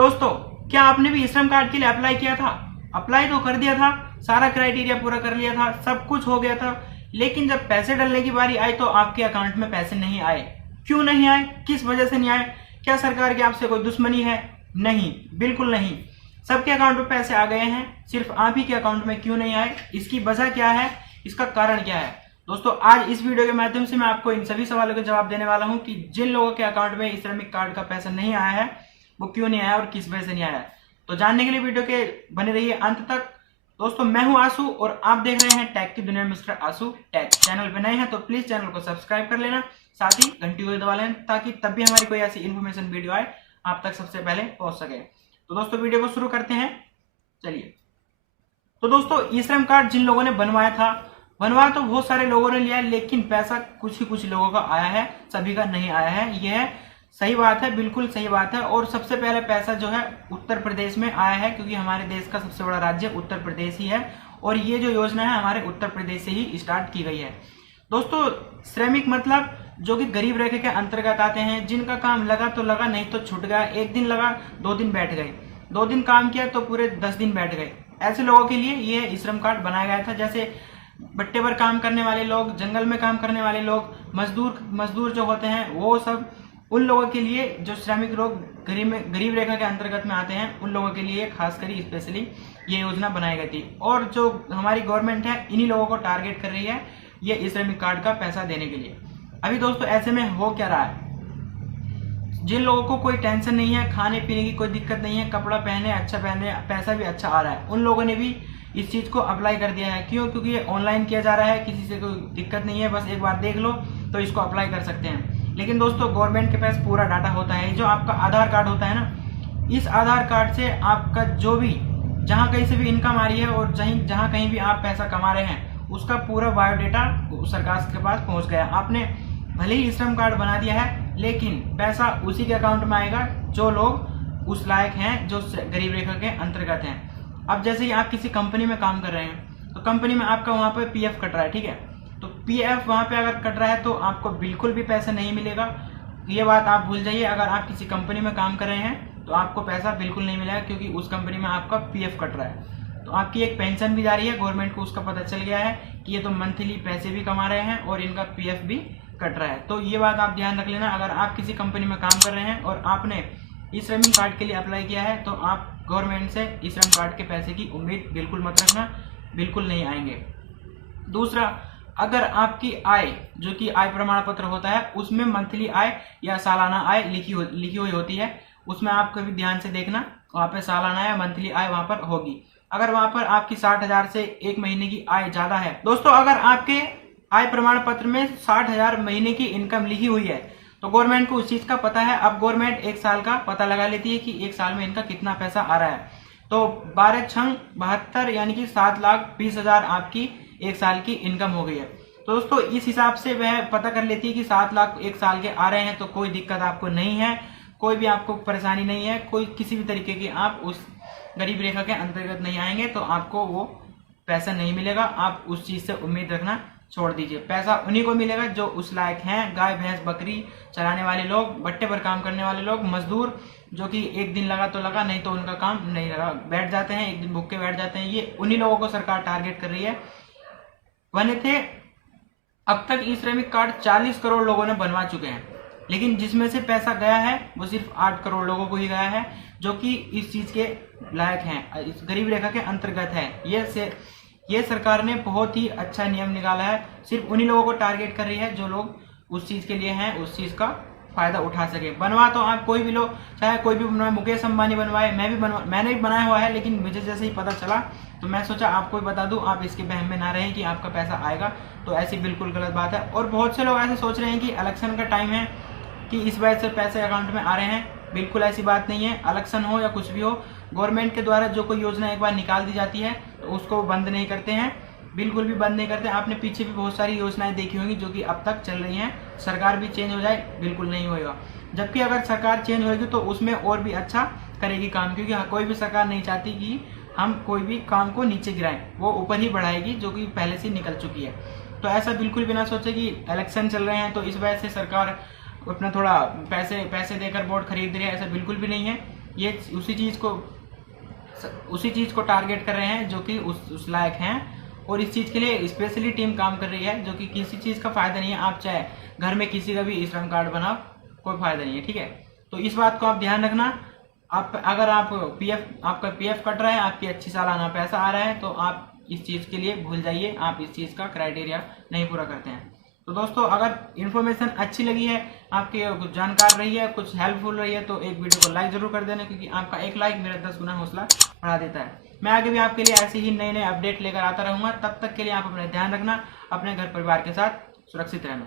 दोस्तों, क्या आपने भी श्रम कार्ड के लिए अप्लाई किया था? अप्लाई तो कर दिया था, सारा क्राइटेरिया पूरा कर लिया था, सब कुछ हो गया था, लेकिन जब पैसे डालने की बारी आई तो आपके अकाउंट में पैसे नहीं आए। क्यों नहीं आए? किस वजह से नहीं आए? क्या सरकार की आपसे कोई दुश्मनी है? नहीं, बिल्कुल नहीं। सबके अकाउंट में पैसे आ गए हैं, सिर्फ आप ही के अकाउंट में क्यों नहीं आए? इसकी वजह क्या है? इसका कारण क्या है? दोस्तों, आज इस वीडियो के माध्यम से मैं आपको इन सभी सवालों के जवाब देने वाला हूं कि जिन लोगों के अकाउंट में श्रमिक कार्ड का पैसा नहीं आया है वो क्यों नहीं आया और किस वजह से नहीं आया। तो जानने के लिए वीडियो के बने रहिए अंत तक। दोस्तों, मैं हूं आशु और आप देख रहे हैं टेक की दुनिया में मिस्टर आशु टेक। चैनल पे नए हैं तो प्लीज चैनल को सब्सक्राइब कर लेना, साथ ही घंटी को दबा लेना ताकि तब भी हमारी कोई ऐसी इन्फॉर्मेशन वीडियो आए आप तक सबसे पहले पहुंच सके। तो दोस्तों, वीडियो को शुरू करते हैं, चलिए। तो दोस्तों, ई श्रम कार्ड जिन लोगों ने बनवाया था, बनवाया तो बहुत सारे लोगों ने लिया है, लेकिन पैसा कुछ ही लोगों का आया है, सभी का नहीं आया है। यह सही बात है, बिल्कुल सही बात है। और सबसे पहले पैसा जो है उत्तर प्रदेश में आया है, क्योंकि हमारे देश का सबसे बड़ा राज्य उत्तर प्रदेश ही है और ये जो योजना है हमारे उत्तर प्रदेश से ही स्टार्ट की गई है। दोस्तों, श्रमिक मतलब जो कि गरीब रेखा के अंतर्गत आते हैं, जिनका काम लगा तो लगा, नहीं तो छूट गया। एक दिन लगा, 2 दिन बैठ गए, 2 दिन काम किया तो पूरे 10 दिन बैठ गए। ऐसे लोगों के लिए ये श्रम कार्ड बनाया गया था। जैसे भट्टे पर काम करने वाले लोग, जंगल में काम करने वाले लोग, मजदूर जो होते हैं, वो सब उन लोगों के लिए, जो श्रमिक लोग गरीब रेखा के अंतर्गत में आते हैं, उन लोगों के लिए खासकर स्पेशली ये योजना बनाई गई थी। और जो हमारी गवर्नमेंट है, इन्हीं लोगों को टारगेट कर रही है ये श्रमिक कार्ड का पैसा देने के लिए। अभी दोस्तों, ऐसे में हो क्या रहा है? जिन लोगों को कोई टेंशन नहीं है, खाने पीने की कोई दिक्कत नहीं है, कपड़ा पहने अच्छा पहने, पैसा भी अच्छा आ रहा है, उन लोगों ने भी इस चीज को अप्लाई कर दिया है। क्यों? क्योंकि ये ऑनलाइन किया जा रहा है, किसी से कोई दिक्कत नहीं है, बस एक बार देख लो तो इसको अप्लाई कर सकते हैं। लेकिन दोस्तों, गवर्नमेंट के पास पूरा डाटा होता है। जो आपका आधार कार्ड होता है ना, इस आधार कार्ड से आपका जो भी, जहाँ कहीं से भी इनकम आ रही है और जहाँ कहीं भी आप पैसा कमा रहे हैं, उसका पूरा बायोडेटा सरकार के पास पहुंच गया। आपने भले ही श्रम कार्ड बना दिया है, लेकिन पैसा उसी के अकाउंट में आएगा जो लोग उस लायक हैं, जो गरीब रेखा के अंतर्गत हैं। अब जैसे ही आप किसी कंपनी में काम कर रहे हैं तो कंपनी में आपका वहां पे पीएफ कट रहा है, ठीक है? तो पीएफ वहां पे अगर कट रहा है तो आपको बिल्कुल भी पैसा नहीं मिलेगा। ये बात आप भूल जाइए। अगर आप किसी कंपनी में काम कर रहे हैं तो आपको पैसा बिल्कुल नहीं मिलेगा, क्योंकि उस कंपनी में आपका पीएफ कट रहा है। तो आपकी एक पेंशन भी जा रही है, गवर्नमेंट को उसका पता चल गया है कि ये तो मंथली पैसे भी कमा रहे हैं और इनका पीएफ भी कट रहा है। तो ये बात आप ध्यान रख लेना। अगर आप किसी कंपनी में काम कर रहे हैं और आपने ई श्रमिक कार्ड के लिए अप्लाई किया है तो आप गवर्नमेंट से ई श्रम कार्ड के पैसे की उम्मीद बिल्कुल मत रखना, बिल्कुल नहीं आएंगे। दूसरा, अगर आपकी आय, जो कि आय प्रमाण पत्र होता है, उसमें मंथली आय या सालाना आय लिखी हुई होती है, उसमें आप कभी ध्यान से देखना, वहां पे सालाना या मंथली आय वहां पर होगी। अगर वहां पर आपकी 60,000 से एक महीने की आय ज्यादा है, दोस्तों, अगर आपके आय प्रमाण पत्र में 60,000 महीने की इनकम लिखी हुई है तो गवर्नमेंट को उस चीज का पता है। अब गवर्नमेंट एक साल का पता लगा लेती है कि एक साल में इनका कितना पैसा आ रहा है। तो 12×6 = 72, यानी कि 7,20,000 आपकी एक साल की इनकम हो गई है। तो दोस्तों, इस हिसाब से वह पता कर लेती है कि 7 लाख एक साल के आ रहे हैं, तो कोई दिक्कत आपको नहीं है, कोई भी आपको परेशानी नहीं है, कोई किसी भी तरीके की आप उस गरीब रेखा के अंतर्गत नहीं आएंगे तो आपको वो पैसा नहीं मिलेगा। आप उस चीज से उम्मीद रखना छोड़ दीजिए। पैसा उन्हीं को मिलेगा जो उस लायक हैं, गाय भैंस बकरी चराने वाले लोग, भट्टे पर काम करने वाले लोग, मजदूर, जो कि एक दिन लगा तो लगा, नहीं तो उनका काम नहीं लगा, बैठ जाते हैं, एक दिन भूखे बैठ जाते हैं। ये उन्हीं लोगों को सरकार टारगेट कर रही है। बने थे अब तक ई श्रमिक कार्ड 40 करोड़ लोगों ने बनवा चुके हैं, लेकिन जिसमें से पैसा गया है वो सिर्फ 8 करोड़ लोगों को ही गया है, जो कि इस चीज के लायक हैं, इस गरीब रेखा के अंतर्गत है। ये सरकार ने बहुत ही अच्छा नियम निकाला है। सिर्फ उन्हीं लोगों को टारगेट कर रही है जो लोग उस चीज के लिए हैं, उस चीज का फायदा उठा सके। बनवा तो आप कोई भी लो, चाहे कोई भी बनवाए, मुकेश अंबानी बनवाए, मैंने भी बनाया हुआ है, लेकिन मुझे जैसे ही पता चला तो मैं सोचा आपको भी बता दूं, आप इसके बहम में ना रहें कि आपका पैसा आएगा। तो ऐसी बिल्कुल गलत बात है। और बहुत से लोग ऐसे सोच रहे हैं कि इलेक्शन का टाइम है कि इस वजह से पैसे अकाउंट में आ रहे हैं। बिल्कुल ऐसी बात नहीं है। इलेक्शन हो या कुछ भी हो, गवर्नमेंट के द्वारा जो कोई योजना एक बार निकाल दी जाती है तो उसको बंद नहीं करते हैं, बिल्कुल भी बंद नहीं करते। आपने पीछे भी बहुत सारी योजनाएं देखी होंगी जो कि अब तक चल रही हैं। सरकार भी चेंज हो जाए, बिल्कुल नहीं होगा। जबकि अगर सरकार चेंज होगी तो उसमें और भी अच्छा करेगी काम, क्योंकि कोई भी सरकार नहीं चाहती कि हम कोई भी काम को नीचे गिराएं, वो ऊपर ही बढ़ाएगी, जो कि पहले से निकल चुकी है। तो ऐसा बिल्कुल भी ना सोचे कि इलेक्शन चल रहे हैं तो इस वजह से सरकार अपना थोड़ा पैसे देकर वोट खरीद रही है, ऐसा बिल्कुल भी नहीं है। ये उसी चीज़ को टारगेट कर रहे हैं जो कि उस लायक हैं, और इस चीज़ के लिए स्पेशली टीम काम कर रही है, जो कि किसी चीज़ का फ़ायदा नहीं है। आप चाहे घर में किसी का भी ई श्रम कार्ड बनाओ, कोई फ़ायदा नहीं है, ठीक है। तो इस बात को आप ध्यान रखना। अगर आपका पीएफ कट रहा है, आपकी अच्छी सालाना पैसा आ रहा है, तो आप इस चीज़ के लिए भूल जाइए, आप इस चीज़ का क्राइटेरिया नहीं पूरा करते हैं। तो दोस्तों, अगर इन्फॉर्मेशन अच्छी लगी है, आपकी कुछ जानकार रही है, कुछ हेल्पफुल रही है, तो एक वीडियो को लाइक जरूर कर देना, क्योंकि आपका एक लाइक मेरा 10 गुना हौसला बढ़ा देता है। मैं आगे भी आपके लिए ऐसे ही नए नए अपडेट लेकर आता रहूँगा। तब तक के लिए आप अपना ध्यान रखना, अपने घर परिवार के साथ सुरक्षित रहना।